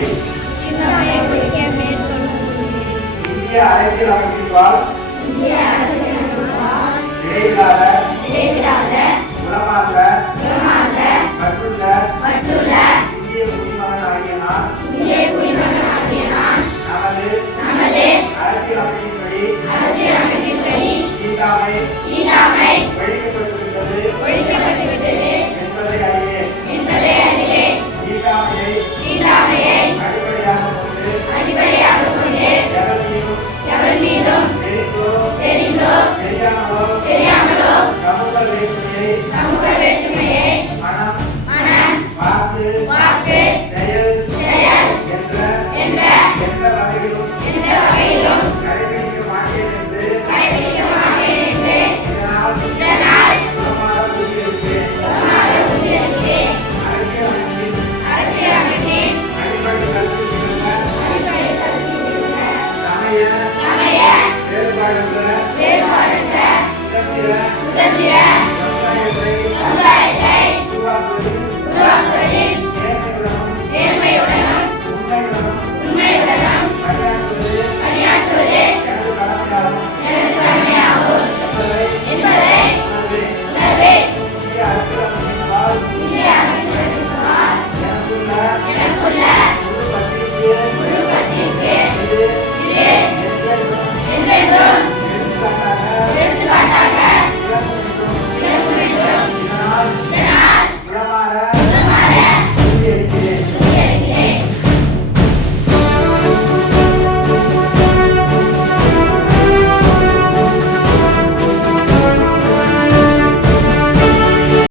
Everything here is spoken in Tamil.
எப்படி இந்திய அரசியல் அமைப்பிற்கால் இடைவிடாத குலமாற்ற பற்றுள்ள இந்திய குடிமகனாகிய நான் நமது அரசியல் அமைப்பின்படி ஈண்டாமை ஒழிக்கப்பட்டுவிட்டது என்பதை அறிவேன். ஈண்டாமையை அடிப்படையாகக் கொண்டு எவர் மீதும் தெரிந்தோ தெரியாமலோ சமூக வேற்றுமையை மனம் வாக்கு செயல் என்ற எந்த வகையிலும் கடைபிடிக்க மாட்டேன் என்று இதனால் அரசியல் அமைப்பின் சமய வேறுபாடற்ற சுதந்திர சமுதாயத்தை உருவாக்குவதில்